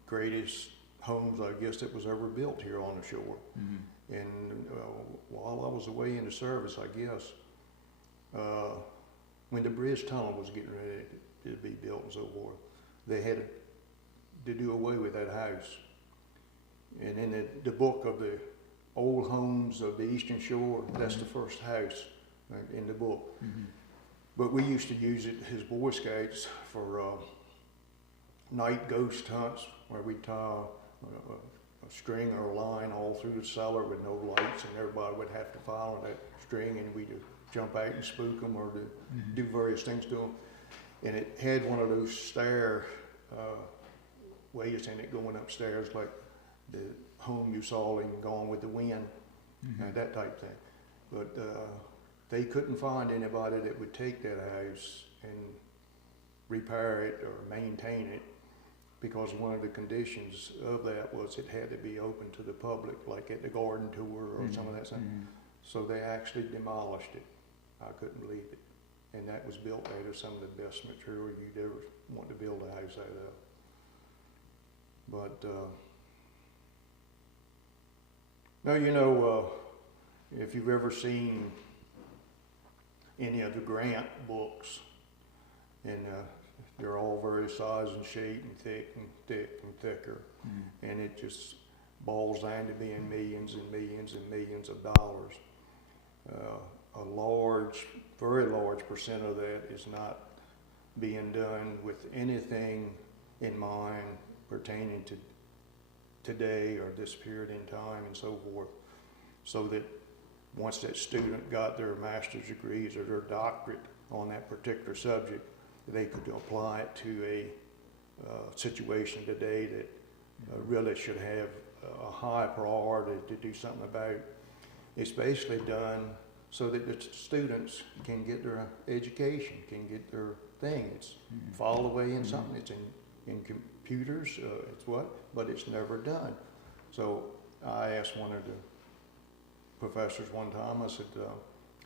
greatest homes, I guess, that was ever built here on the shore. And while I was away in the service, I guess, when the bridge tunnel was getting ready to be built and so forth, they had to do away with that house. And in the book of the old homes of the Eastern Shore, that's the first house in the book. But we used to use it as Boy Scouts for night ghost hunts, where we'd tie a string or a line all through the cellar with no lights, and everybody would have to follow that string, and we'd jump out and spook them or do various things to them. And it had one of those stair ways in it going upstairs, like the home you saw in Gone with the Wind, that type thing. But they couldn't find anybody that would take that house and repair it or maintain it, because one of the conditions of that was it had to be open to the public, like at the garden tour or some of that stuff. So they actually demolished it. I couldn't believe it. And that was built out of some of the best material you'd ever want to build a house out of. But now, you know, if you've ever seen any of the Grant books, and they're all various size and shape and thick and thicker, and it just boils down to being millions and millions and millions of dollars. A large, very large percent of that is not being done with anything in mind pertaining to today or this period in time and so forth, so that once that student got their master's degrees or their doctorate on that particular subject, they could apply it to a situation today that really should have a high priority to do something about. It's basically done so that the students can get their education, can get their thing. It's filed away in something, it's in computers, it's what, but it's never done. So I asked one of the professors one time, I said,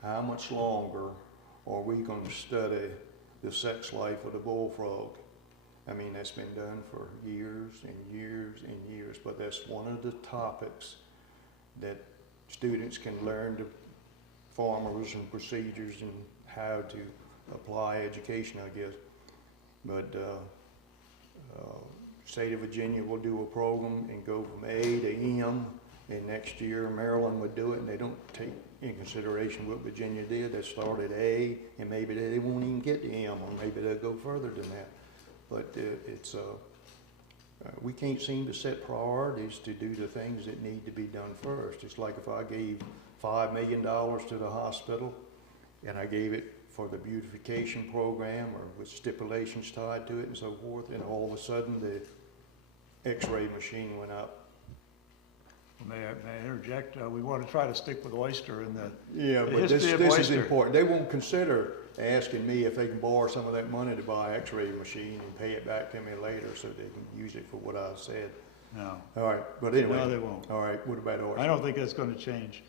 how much longer are we going to study the sex life of the bullfrog? I mean, that's been done for years and years and years, but that's one of the topics that students can learn, the farmers and procedures and how to apply education, I guess. But state of Virginia will do a program and go from A to M, and next year Maryland would do it, and they don't take in consideration what Virginia did. They started A, and maybe they won't even get to M, or maybe they'll go further than that. But we can't seem to set priorities to do the things that need to be done first. It's like if I gave $5 million to the hospital, and I gave it for the beautification program or with stipulations tied to it and so forth, and all of a sudden the X-ray machine went up. May I interject? We want to try to stick with oyster and Yeah, the but this history is of oyster. important. They won't consider asking me if they can borrow some of that money to buy an X-ray machine and pay it back to me later so they can use it for what I said. No. All right, but anyway. No, they won't. All right, what about oyster? I don't think that's going to change.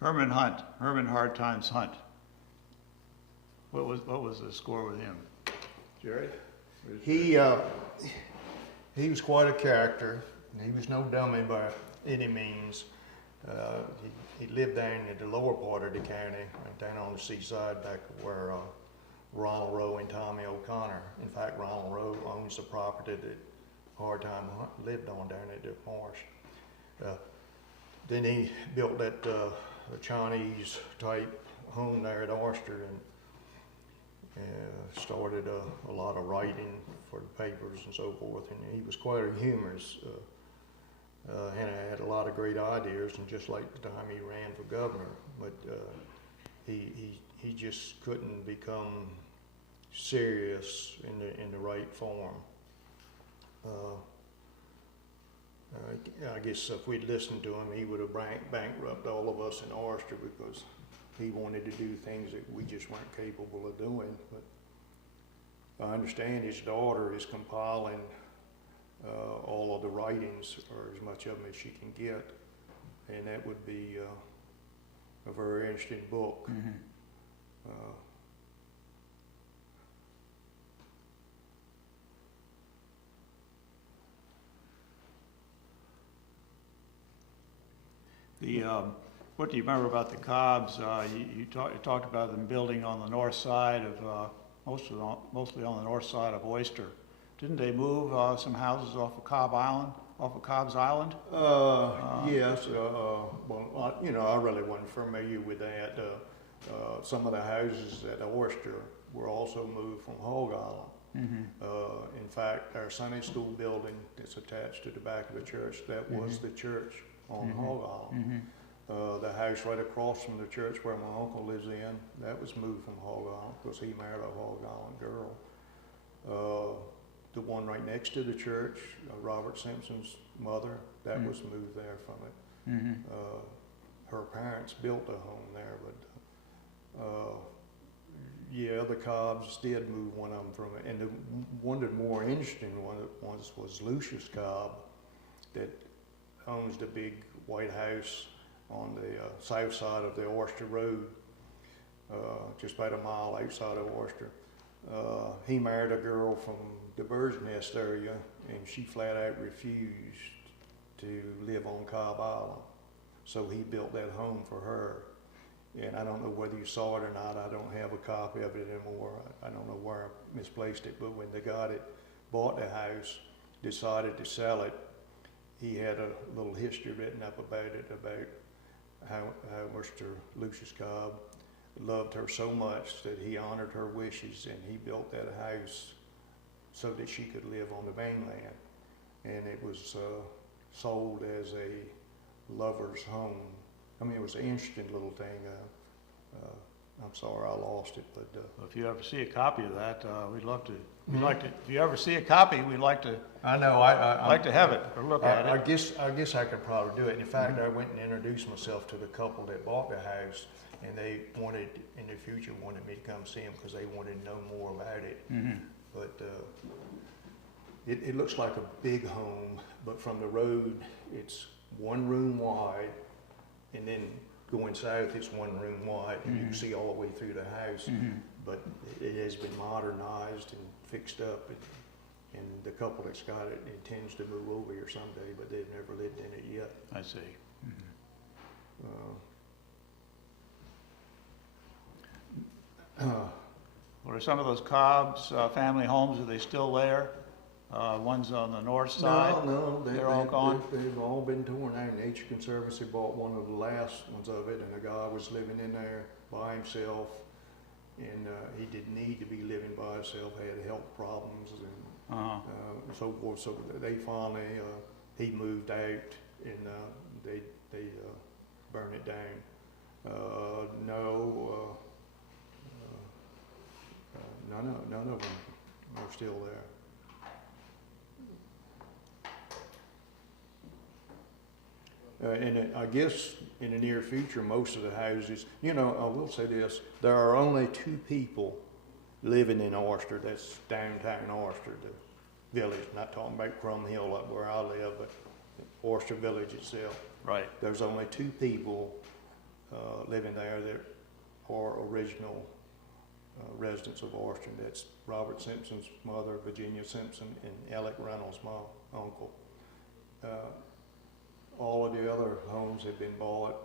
Herman Hard Times Hunt. What was the score with him? Jerry? He was quite a character. He was no dummy by any means. He lived down in the lower part of the county, down on the seaside back where Ronald Rowe and Tommy O'Connor. In fact, Ronald Rowe owns the property that Hard Time Hunt lived on down at the marsh. Then he built that Chinese type home there at Oyster and started a lot of writing for the papers and so forth. And he was quite a humorist. And I had a lot of great ideas, and just like the time he ran for governor, but he just couldn't become serious in the right form. I guess if we'd listened to him, he would have bankrupt all of us in Oyster because he wanted to do things that we just weren't capable of doing. But I understand his daughter is compiling all of the writings, or as much of them as she can get, and that would be a very interesting book. Mm-hmm. What do you remember about the Cobbs? You talked about them building on the north side of, mostly on the north side of Oyster. Didn't they move some houses off of Cobb's Island? Yes. Well, I really wasn't familiar with that. Some of the houses at Oyster were also moved from Hog Island. Mm-hmm. In fact, our Sunday school building that's attached to the back of the church, that was mm-hmm. the church on mm-hmm. Hog Island. Mm-hmm. The house right across from the church where my uncle lives in, that was moved from Hog Island because he married a Hog Island girl. The one right next to the church, Robert Simpson's mother, that mm-hmm. was moved there from it. Mm-hmm. Her parents built a home there, but yeah, the Cobbs did move one of them from it. And one of the more interesting ones was Lucius Cobb, that owns the big white house on the south side of the Oyster Road, just about a mile outside of Oyster. He married a girl from the Bird's Nest area, and she flat out refused to live on Cobb Island. So he built that home for her. And I don't know whether you saw it or not. I don't have a copy of it anymore. I don't know where I misplaced it, but when the guy that bought the house decided to sell it, he had a little history written up about it, about how Mr. Lucius Cobb loved her so much that he honored her wishes, and he built that house so that she could live on the mainland. And it was sold as a lover's home. I mean, it was an interesting little thing. I'm sorry I lost it, but, If you ever see a copy of that, we'd love to, if you ever see a copy, we'd like to I know, have it or look at I it. guess I could probably do it. In fact, I went and introduced myself to the couple that bought the house, and they wanted, in the future, wanted me to come see them because they wanted to know more about it. But it looks like a big home, but from the road, it's one room wide, and then going south, it's one room wide, and you can see all the way through the house. But it has been modernized and fixed up, and the couple that's got it intends to move over here someday, but they've never lived in it yet. I see. Well, are some of those Cobb's family homes, are they still there? One's on the north side? No, They're all gone? They've all been torn out. Nature Conservancy bought one of the last ones of it, and the guy was living in there by himself, and he didn't need to be living by himself, had health problems and so forth. So they finally, he moved out, and they burned it down. None of them are still there. And I guess in the near future, most of the houses, I will say this, there are only 2 people living in Oyster, that's downtown Oyster, the village, not talking about Crum Hill up where I live, but Oyster Village itself. Right. There's only 2 people living there that are original residents of Oyster. That's Robert Simpson's mother, Virginia Simpson, and Alec Reynolds, my uncle. All of the other homes have been bought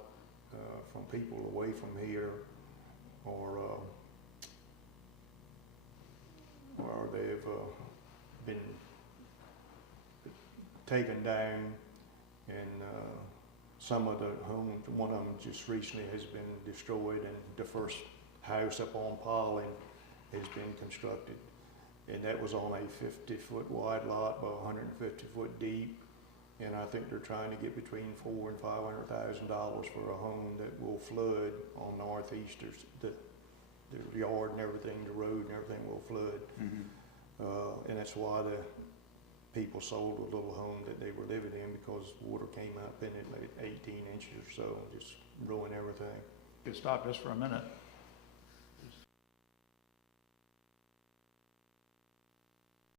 from people away from here, or they've been taken down, and some of the homes, one of them just recently has been destroyed, and the first house up on Piling has been constructed, and that was on a 50-foot wide lot by 150-foot deep. And I think they're trying to get between $400,000 and $500,000 for a home that will flood on northeasters. The yard and everything, the road and everything will flood. And that's why the people sold a little home that they were living in, because water came up in it like 18 inches or so, just ruined everything. Could stop just for a minute.